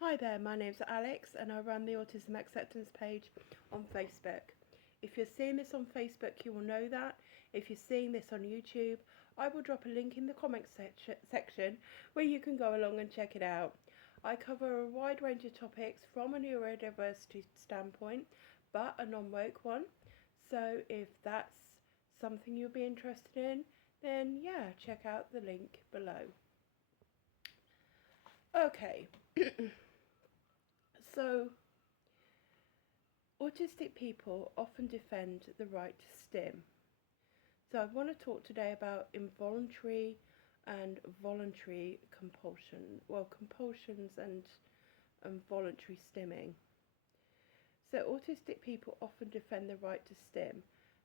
Hi there, my name's Alex and I run the Autism Acceptance page on Facebook. If you're seeing this on Facebook, you will know that. If you're seeing this on YouTube, I will drop a link in the comments section where you can go along and check it out. I cover a wide range of topics from a neurodiversity standpoint, but a non-woke one. So if that's something you'll be interested in, then yeah, check out the link below. Okay. So, autistic people often defend the right to stim. So I want to talk today about involuntary and voluntary compulsions and voluntary stimming. So autistic people often defend the right to stim.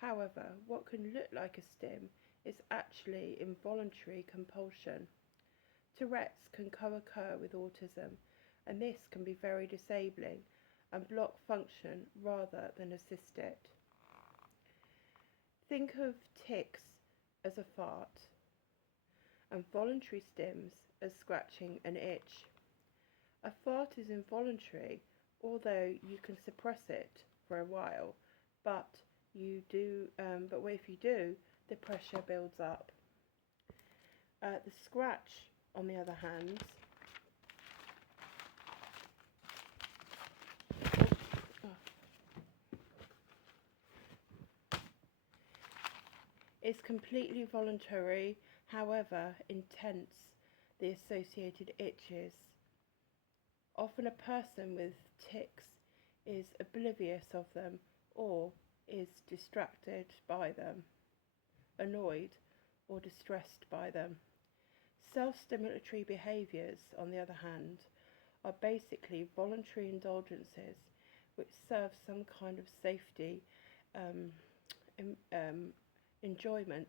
However, what can look like a stim is actually involuntary compulsion. Tourette's can co-occur with autism, and this can be very disabling and block function rather than assist it. Think of tics as a fart and voluntary stims as scratching an itch. A fart is involuntary, although you can suppress it for a while, but if you do, the pressure builds up. The scratch, on the other hand, is completely voluntary, however intense the associated itches. Often a person with tics is oblivious of them or is distracted by them, annoyed or distressed by them. Self-stimulatory behaviours, on the other hand, are basically voluntary indulgences which serve some kind of safety, enjoyment,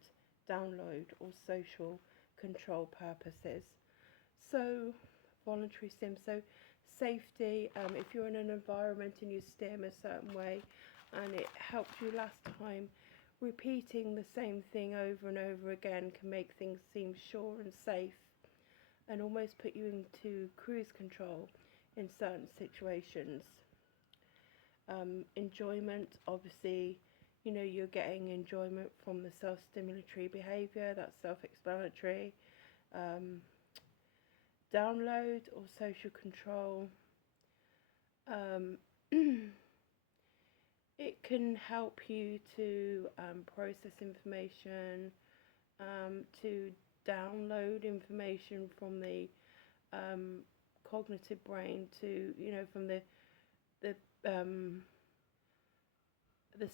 download or social control purposes. So voluntary stim, so safety, if you're in an environment and you stim a certain way and it helped you last time, repeating the same thing over and over again can make things seem sure and safe and almost put you into cruise control in certain situations. Enjoyment, obviously, you're getting enjoyment from the self-stimulatory behaviour, that's self-explanatory. Download or social control. It can help you to process information, to download information from the cognitive brain to, from the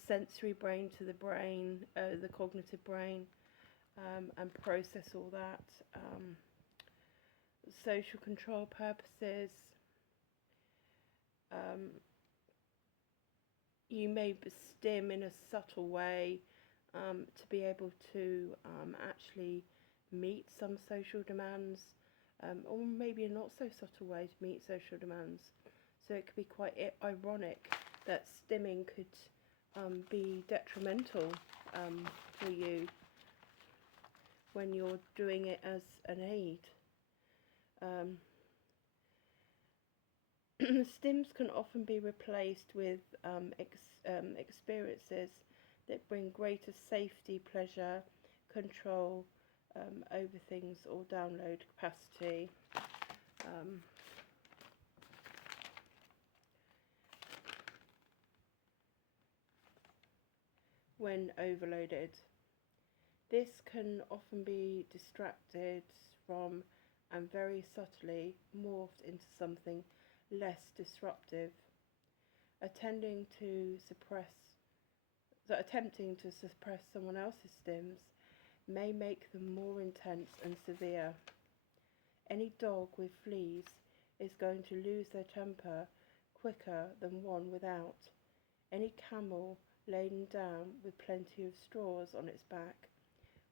sensory brain to the brain, the cognitive brain, and process all that. Social control purposes. You may stim in a subtle way to be able to actually meet some social demands, or maybe a not so subtle way to meet social demands. So it could be quite ironic that stimming could be detrimental for you when you're doing it as an aid. Stims can often be replaced with experiences that bring greater safety, pleasure, control over things or download capacity. When overloaded, this can often be distracted from and very subtly morphed into something less disruptive. Attempting to suppress someone else's stims may make them more intense and severe. Any dog with fleas is going to lose their temper quicker than one without. Any camel laden down with plenty of straws on its back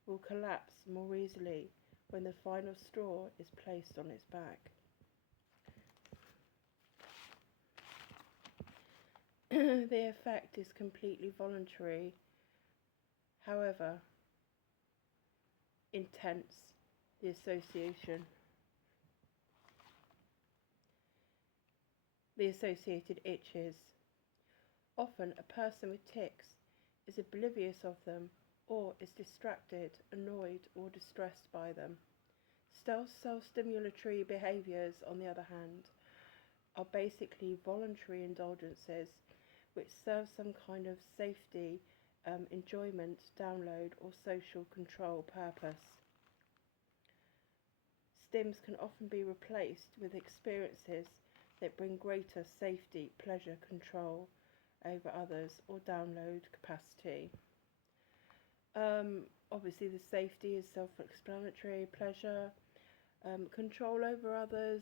will collapse more easily when the final straw is placed on its back. The effect is completely voluntary, however intense the association. the associated itches. Often a person with tics is oblivious of them or is distracted, annoyed or distressed by them. Self-stimulatory behaviours, on the other hand, are basically voluntary indulgences which serve some kind of safety, enjoyment, download or social control purpose. Stims can often be replaced with experiences that bring greater safety, pleasure, control over others or download capacity. Obviously the safety is self-explanatory, pleasure, control over others.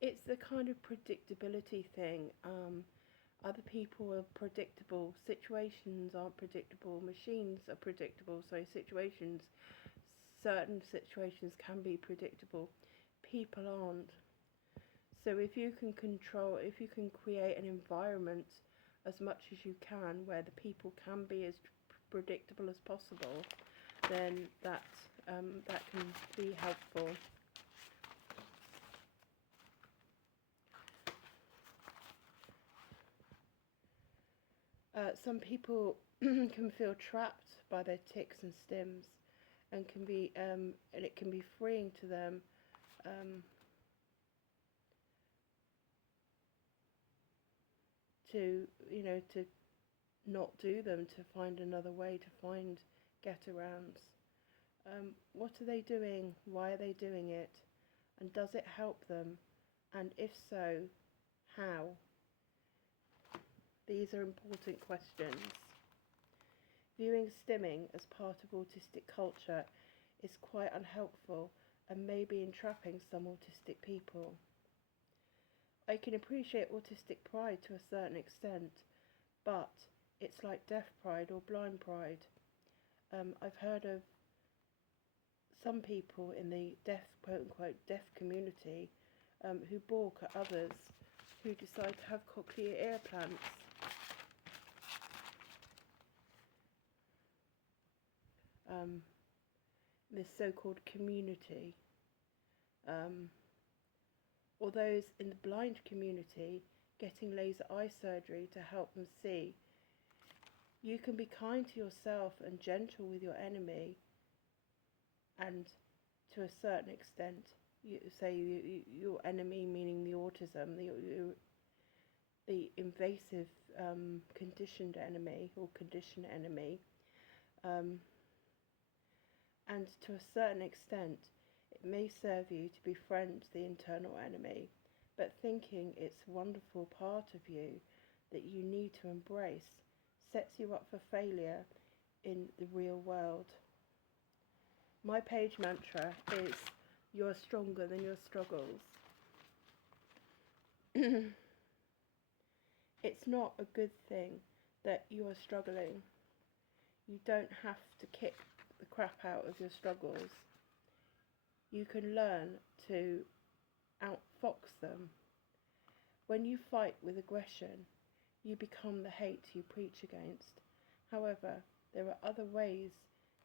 It's the kind of predictability thing. Other people are predictable, situations aren't predictable, machines are predictable, so certain situations can be predictable, people aren't. So if you can create an environment as much as you can where the people can be as predictable as possible, then that can be helpful. Some people can feel trapped by their tics and stims, and it can be freeing to them to not do them, to find another way, to find get arounds. What are they doing? Why are they doing it? And does it help them? And if so, how? These are important questions. Viewing stimming as part of autistic culture is quite unhelpful and may be entrapping some autistic people. I can appreciate autistic pride to a certain extent, but it's like deaf pride or blind pride. I've heard of some people in the deaf, quote-unquote, deaf community who balk at others who decide to have cochlear ear plants. This so-called community, or those in the blind community getting laser eye surgery to help them see. You can be kind to yourself and gentle with your enemy, and to a certain extent, your enemy meaning the autism, the invasive conditioned enemy or conditioned enemy. And to a certain extent, it may serve you to befriend the internal enemy, but thinking it's a wonderful part of you that you need to embrace sets you up for failure in the real world. My page mantra is, you're stronger than your struggles. It's not a good thing that you are struggling. You don't have to kick the crap out of your struggles. You can learn to outfox them. When you fight with aggression, you become the hate you preach against. However, there are other ways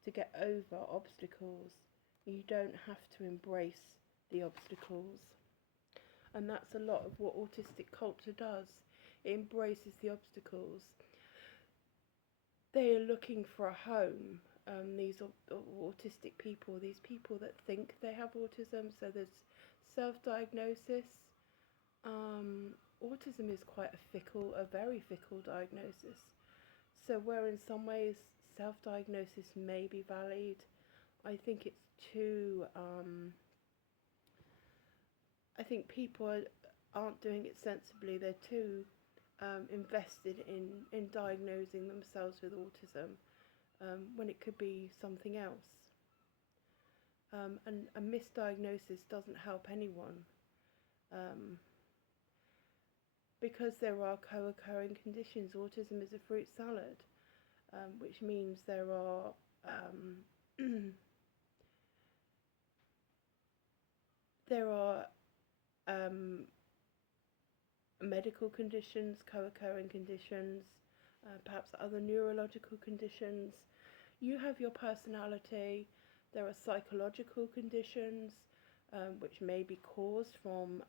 to get over obstacles. You don't have to embrace the obstacles. And that's a lot of what autistic culture does. It embraces the obstacles. They are looking for a home. These autistic people, these people that think they have autism, so there's self-diagnosis. Autism is quite a very fickle diagnosis. So where in some ways self-diagnosis may be valid, I think it's too, I think people aren't doing it sensibly. They're too invested in diagnosing themselves with autism when it could be something else. And a misdiagnosis doesn't help anyone. Because there are co-occurring conditions. Autism is a fruit salad, which means there are medical conditions, co-occurring conditions, perhaps other neurological conditions. You have your personality. There are psychological conditions which may be caused from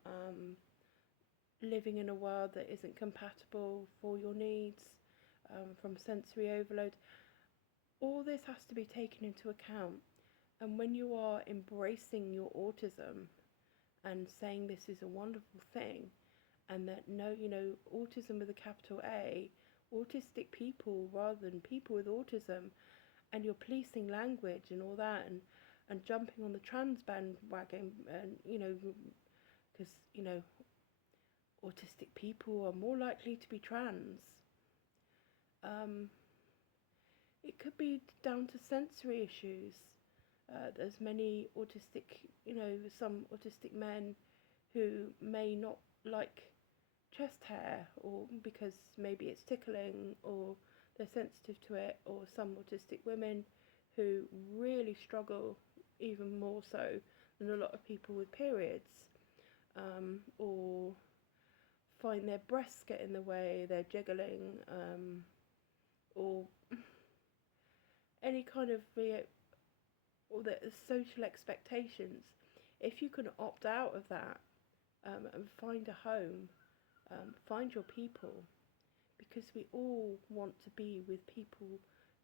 living in a world that isn't compatible for your needs, from sensory overload. All this has to be taken into account. And when you are embracing your autism and saying this is a wonderful thing, and that no, autism with a capital A, autistic people rather than people with autism, and you're policing language and all that, and jumping on the trans bandwagon, and because autistic people are more likely to be trans. It could be down to sensory issues. There's many autistic, some autistic men who may not like chest hair, or because maybe it's tickling, or they're sensitive to it, or some autistic women who really struggle even more so than a lot of people with periods, or find their breasts get in the way, they're jiggling, or any kind of or the social expectations. If you can opt out of that, and find a home, find your people, because we all want to be with people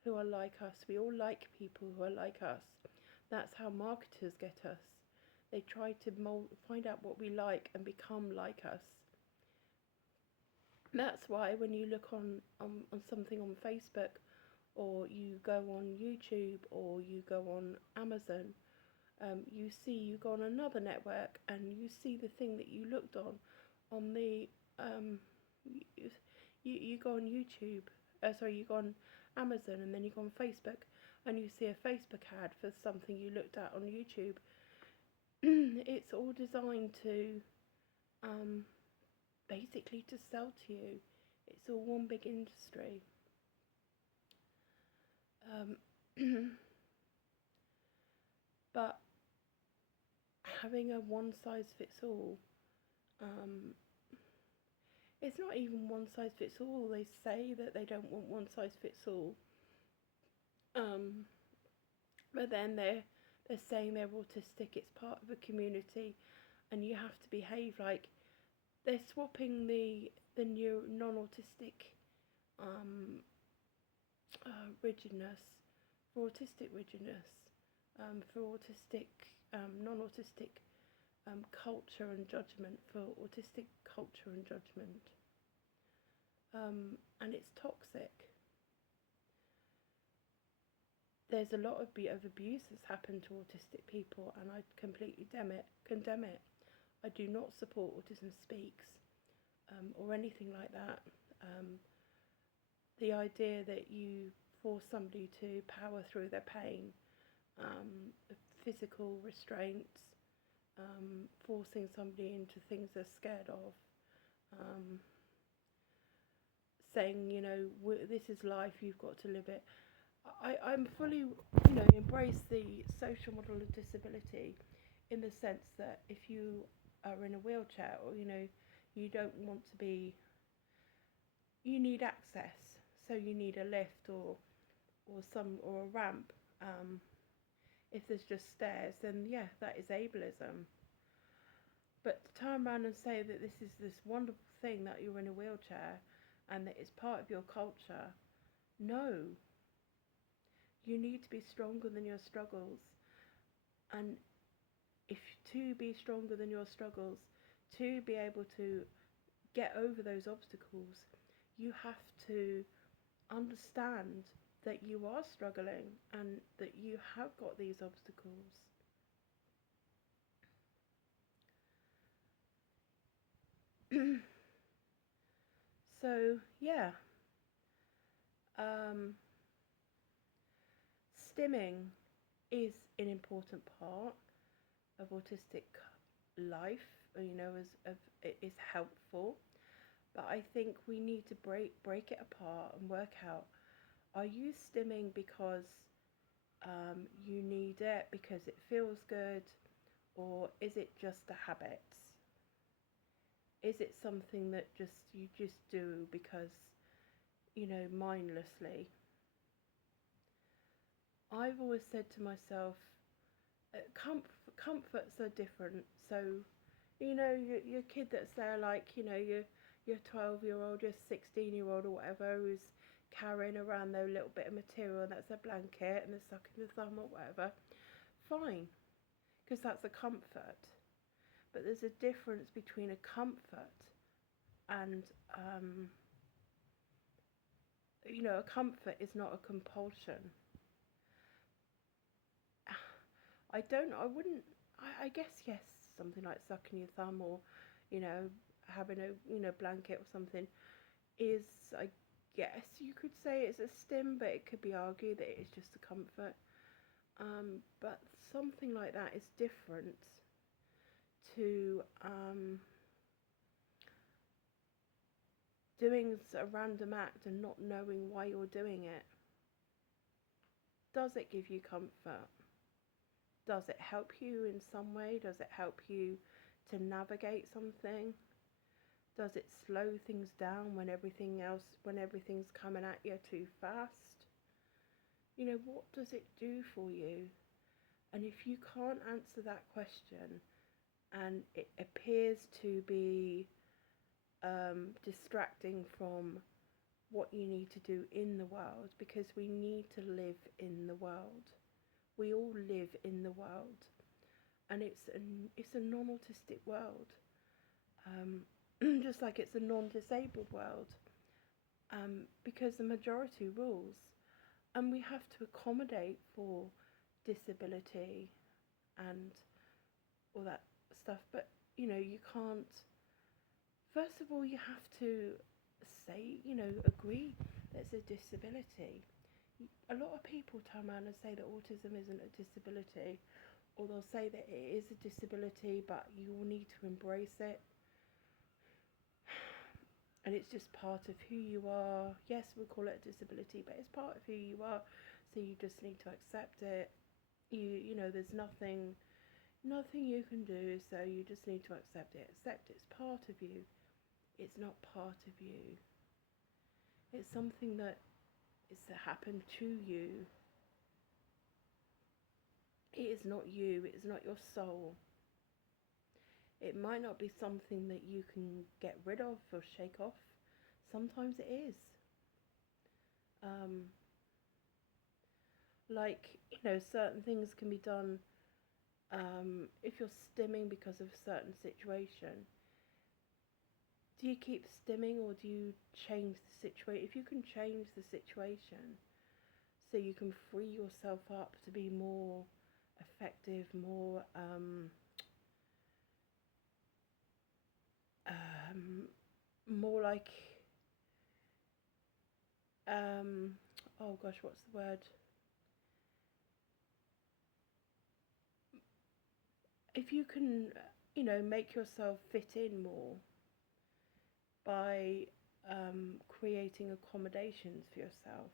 who are like us. We all like people who are like us. That's how marketers get us. They try to find out what we like and become like us. That's why when you look on something on Facebook, or you go on YouTube, or you go on Amazon, you go on another network and you see the thing that you looked on the you go on YouTube, you go on Amazon, and then you go on Facebook and you see a Facebook ad for something you looked at on YouTube. It's all designed to basically to sell to you. It's all one big industry. But having a one size fits all, it's not even one size fits all. They say that they don't want one size fits all, but then they're saying they're autistic. It's part of a community, and you have to behave like. They're swapping the new non-autistic rigidness for autistic rigidness, for autistic non-autistic culture and judgment for autistic culture and judgment, and it's toxic. There's a lot of abuse that's happened to autistic people, and I completely condemn it. I do not support Autism Speaks, or anything like that. The idea that you force somebody to power through their pain, physical restraints, forcing somebody into things they're scared of, saying, this is life, you've got to live it. I'm fully, embrace the social model of disability, in the sense that if you are in a wheelchair, or you don't want to be, you need access, so you need a lift or a ramp. If there's just stairs, then yeah, that is ableism. But to turn around and say that this is this wonderful thing that you're in a wheelchair and that it's part of your culture, no. You need to be stronger than your struggles, and to be stronger than your struggles, to be able to get over those obstacles, you have to understand that you are struggling and that you have got these obstacles. So yeah, stimming is an important part of autistic life. It is helpful, but I think we need to break it apart and work out: are you stimming because you need it because it feels good, or is it just a habit? Is it something that you just do because, mindlessly? I've always said to myself, comforts are different. So your kid that's there, like, your 12-year-old, your 16-year-old or whatever, who's carrying around their little bit of material and that's a blanket and they're sucking the thumb or whatever. Fine, because that's a comfort. But there's a difference between a comfort and, a comfort is not a compulsion. I guess, yes, something like sucking your thumb or, having a blanket or something is, I guess you could say it's a stim, but it could be argued that it's just a comfort. But something like that is different to doing a random act and not knowing why you're doing it. Does it give you comfort? Does it help you in some way? Does it help you to navigate something? Does it slow things down when everything's coming at you too fast? What does it do for you? And if you can't answer that question and it appears to be distracting from what you need to do in the world, because we need to live in the world. We all live in the world, and it's a non-autistic world, just like it's a non-disabled world, because the majority rules, and we have to accommodate for disability and all that stuff. But you can't. First of all, you have to say, agree that it's a disability. A lot of people turn around and say that autism isn't a disability, or they'll say that it is a disability, but you will need to embrace it. And it's just part of who you are. Yes, we'll call it a disability, but it's part of who you are, so you just need to accept it. There's nothing you can do, so you just need to accept it. Accept it's part of you. It's not part of you. It's something that is to happen to you. It is not you. It is not your soul. It might not be something that you can get rid of or shake off. Sometimes it is. Certain things can be done if you're stimming because of a certain situation. Do you keep stimming or do you change the situation? If you can change the situation so you can free yourself up to be more effective, more more like oh gosh, what's the word? If you can, make yourself fit in more by creating accommodations for yourself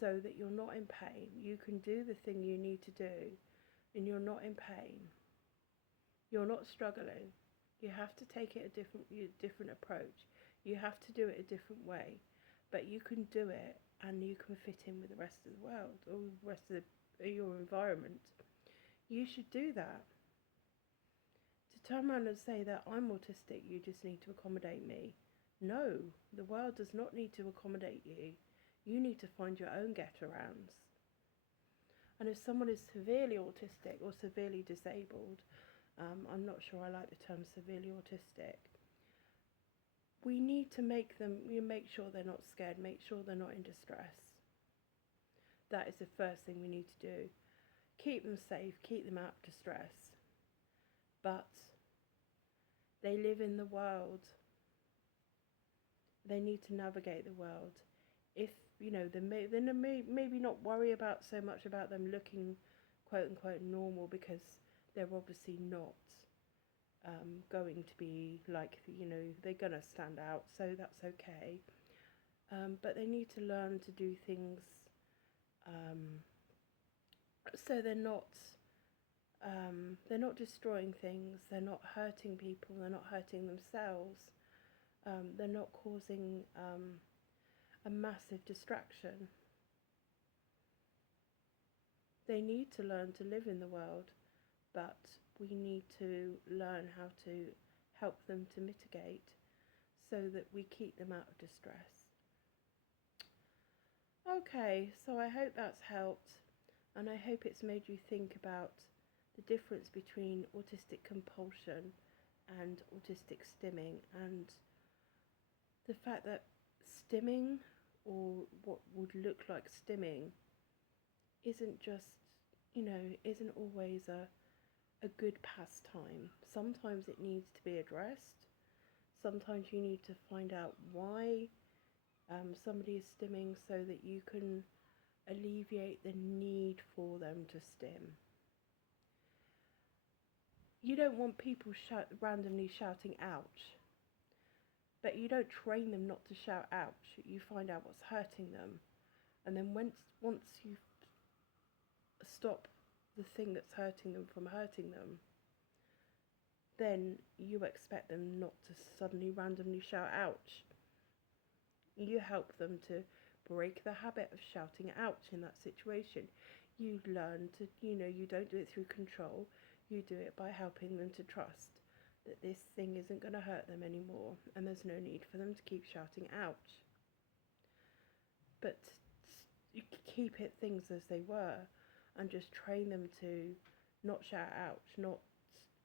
so that you're not in pain. You can do the thing you need to do and you're not in pain. You're not struggling. You have to take it a different approach. You have to do it a different way, but you can do it and you can fit in with the rest of the world or the rest of your environment. You should do that. To turn around and say that I'm autistic, you just need to accommodate me. No, the world does not need to accommodate you. You need to find your own get-arounds. And if someone is severely autistic or severely disabled, I'm not sure I like the term severely autistic, we need to make sure they're not scared, make sure they're not in distress. That is the first thing we need to do. Keep them safe, keep them out of distress. But they live in the world. They need to navigate the world. If, they maybe not worry about so much about them looking quote unquote normal, because they're obviously not going to be like, they're going to stand out, so that's okay. But they need to learn to do things so they're not destroying things, they're not hurting people, they're not hurting themselves, they're not causing a massive distraction. They need to learn to live in the world, but we need to learn how to help them to mitigate so that we keep them out of distress. Okay, so I hope that's helped, and I hope it's made you think about the difference between autistic compulsion and autistic stimming, and the fact that stimming, or what would look like stimming, isn't just, isn't always a good pastime. Sometimes it needs to be addressed. Sometimes you need to find out why somebody is stimming so that you can alleviate the need for them to stim. You don't want people randomly shouting ouch, but you don't train them not to shout ouch. You find out what's hurting them, and then once you stop the thing that's hurting them from hurting them, then you expect them not to suddenly randomly shout ouch. You help them to break the habit of shouting ouch in that situation. You learn to, you don't do it through control. You do it by helping them to trust that this thing isn't going to hurt them anymore, and there's no need for them to keep shouting ouch. But you keep it things as they were, and just train them to not shout ouch, not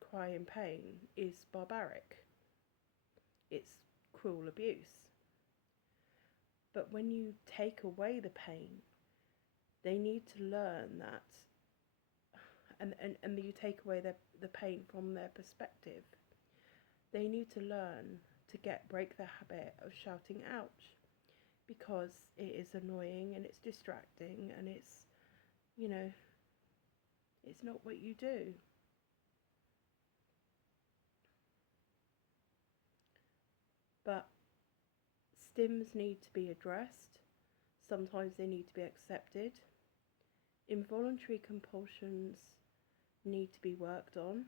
cry in pain, is barbaric. It's cruel abuse. But when you take away the pain, they need to learn that, and you take away the pain from their perspective. They need to learn to break the habit of shouting ouch, because it is annoying and it's distracting and it's, it's not what you do. But stims need to be addressed. Sometimes they need to be accepted. Involuntary compulsions need to be worked on.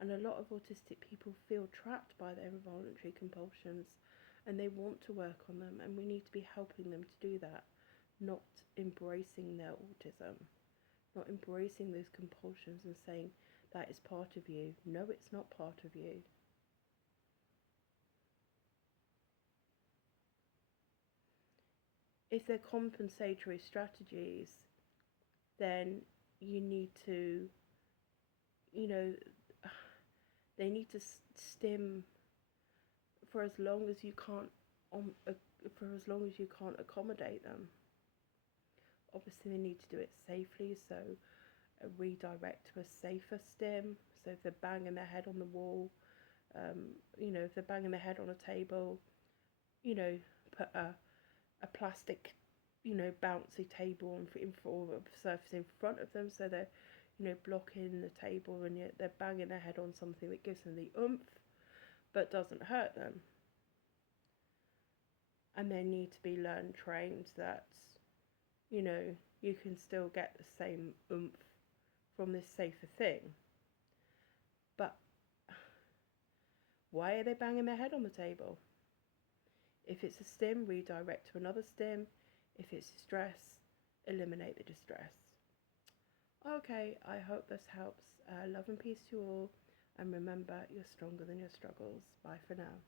And a lot of autistic people feel trapped by their involuntary compulsions, and they want to work on them, and we need to be helping them to do that, not embracing their autism, not embracing those compulsions and saying that is part of you. No, it's not part of you. If they're compensatory strategies, then you need to, they need to stim for as long as you can't, accommodate them. Obviously, they need to do it safely, so redirect to a safer stim. So if they're banging their head on the wall, if they're banging their head on a table, put a plastic, bouncy table or a surface in front of them, so they're, blocking the table, and yet they're banging their head on something that gives them the oomph but doesn't hurt them. And they need to be trained that, you can still get the same oomph from this safer thing. But why are they banging their head on the table? If it's a stim, redirect to another stim. If it's distress, eliminate the distress. Okay, I hope this helps. Love and peace to you all, and remember, you're stronger than your struggles. Bye for now.